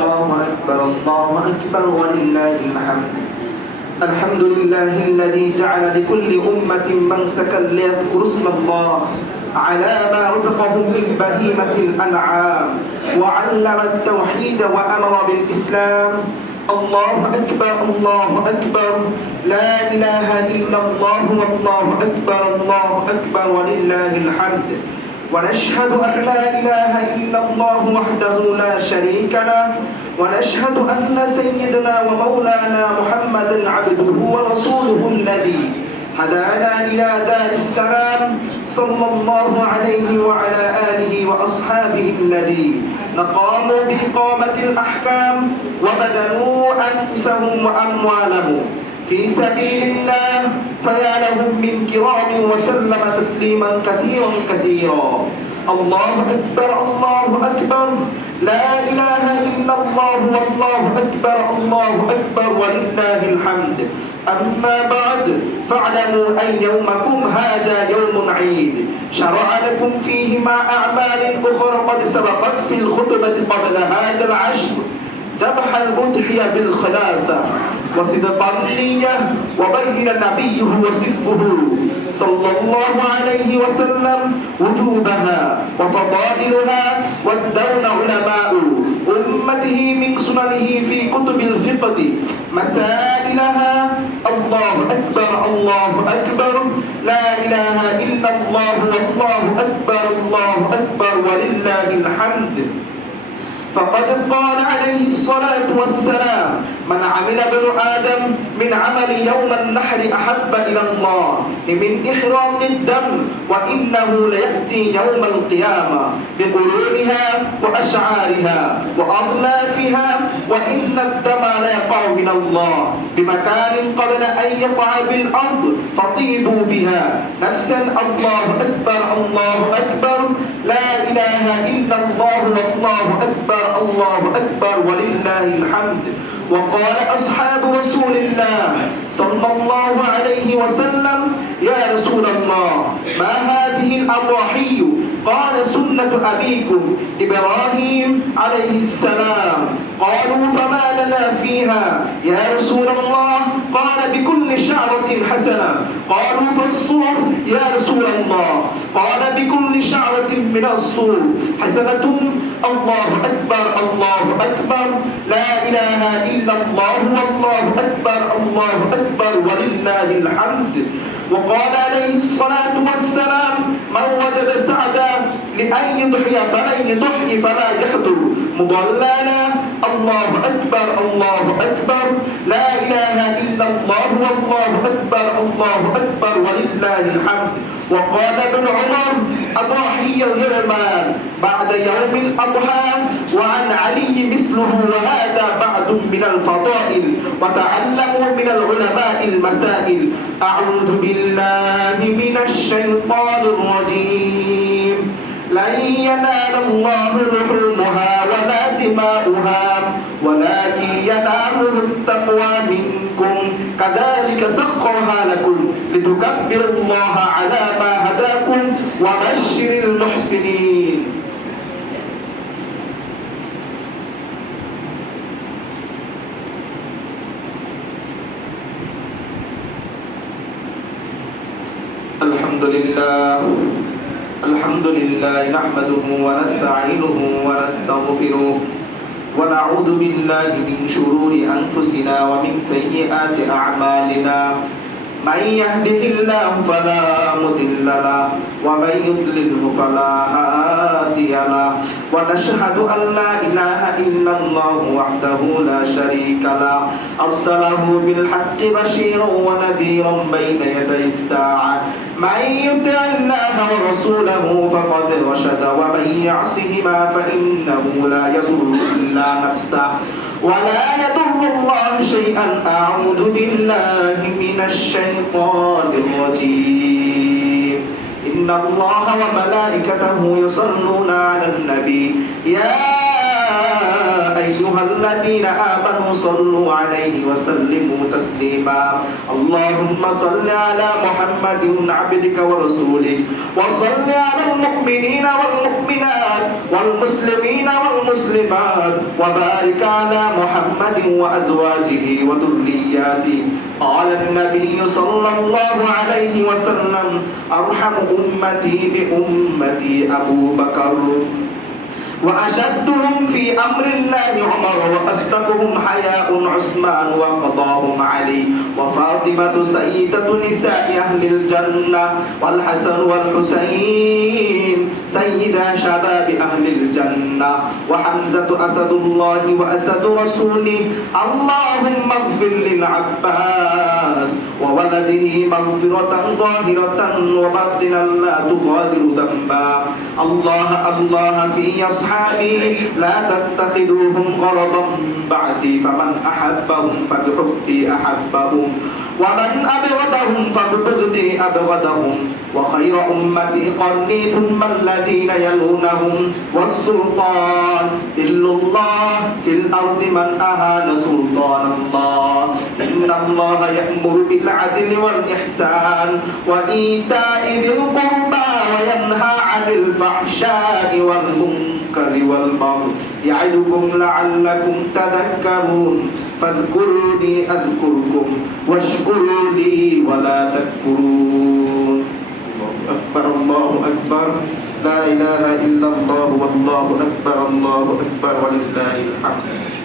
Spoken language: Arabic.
الله أكبر ولله الحمد. الحمد لله الذي جعل لكل أمة منسكا ليذكروا اسم الله على ما رزقهم من بهيمة الأنعام وعلم التوحيد وأمر بالإسلام. الله أكبر الله أكبر لا إله إلا الله والله أكبر الله أكبر ولله الحمد. ونشهد أن لا إله إلا الله وحده لا شريك له ونشهد أن سيدنا ومولانا محمدا عبده ورسوله الذي هدانا إلى دار السلام صلى الله عليه وعلى آله وأصحابه الذين قاموا بإقامة الأحكام وبذلوا أنفسهم وأموالهم في سبيل الله فيا لهم من كرام وسلم تسليما كثيرا كثيرا. الله أكبر الله أكبر لا إله إلا الله والله أكبر الله أكبر ولله الحمد. أما بعد فاعلموا أن يومكم هذا يوم عيد شرع لكم فيه مع أعمال أخرى قد سبقت في الخطبة قبل هذا العشر ذبح الأضحية بالخلاصة وصدق النية وبين نبيه وصفه صلى الله عليه وسلم وجوبها وفضائلها والدون علماء أمته من سننه في كتب الفقه مسائلها. الله أكبر الله أكبر لا إله إلا الله والله أكبر الله أكبر ولله الحمد. فقد قال عليه الصلاة والسلام من عمل ابن آدم من عمل يوم النحر أحب إلى الله من إحراق الدم وإنه ليأتي يوم القيامة بقرونها وأشعارها وأغلافها وإن الدم ليقع من الله بمكان قبل أن يقع بالأرض فطيبوا بها نفسا. الله أكبر الله أكبر لا إله إلا الله والله أكبر الله أكبر ولله الحمد. وقال أصحاب رسول الله صلى الله عليه وسلم يا رسول الله ما هذه الأضاحي؟ قال سنة أبيكم إبراهيم عليه السلام. قالوا فما لنا فيها يا رسول الله؟ قال بكل شعرة حسنة. قالوا فالصوف يا رسول الله؟ قال بكل شعرة من الصوف حسنة. الله أكبر الله أكبر لا إله إلا الله والله أكبر الله أكبر ولله الحمد. وقال عليه الصلاة والسلام من وجد سعدا لأن يضحي فلن يضحي فلا يحضر مضلانا. الله أكبر الله أكبر لا إله إلا الله والله أكبر الله أكبر ولله الحمد. وقال ابن عمر أضاحي اليرمان بعد يوم الأضحى وعن علي مثله وهذا بعد من الفضائل وتعلموا من العلماء المسائل. أعوذ بالله من الشيطان الرجيم. لن ينال الله لحومها ولا دماؤها ولكن يناله التقوى منكم كذلك سخرها لكم لتكبروا الله على ما هداكم وبشر المحسنين. الحمد لله نحمده ونستعينه ونستغفره ونعوذ بالله من شرور أنفسنا ومن سيئات أعمالنا. من يهده الله فلا مضل له ومن يضلله فلا هادي له ونشهد أن لا إله إلا الله وحده لا شريك له أرسله بالحق بشيرا ونذيرا بين يدي الساعة. من يطع الله ورسوله فقد رشد ومن يعصهما فإنه لا يضر إلا نفسه ولا يضر الله شيئا. أعوذ بالله من الشيطان الرجيم. إن الله وملائكته يصلون على النبي يا أيها الذين آمنوا صلوا عليه وسلموا تسليما اللهم صل على محمد عبدك ورسولك وصل على المؤمنين والمؤمنات والمسلمين والمسلمات وبارك على محمد وأزواجه وذرياته قال النبي صلى الله عليه وسلم أرحم أمتي بأمتي أبو بكر وأشدهم في أمر الله عمر وأصدقهم حياء عثمان وقضاهم علي وفاطمة سيدة نساء أهل الجنة والحسن والحسين سيدا شباب أهل الجنة وحمزة أسد الله وأسد رسوله اللهم اغفر للعباس وولده مغفرة ظاهرة وباطنا لا تغادر ذنبا الله في أصحابي لا تتخذوهم غرضا بعدي فمن أحبهم فبحبي أحبهم ومن أبغضهم فببغضي أبغضهم وخير أمتي قرني ثم الذين يلونهم والسلطان ذل الله في الأرض من أهان سلطان الله إن الله يأمر بالعدل والإحسان وإيتاء ذي القربى وينهى عن الفحشاء والمنكر والبغي يعظكم لعلكم تذكرون فاذكروني أذكركم واشكروا لي ولا تكفرون الله أكبر لا إله إلا الله والله أكبر ولله الحمد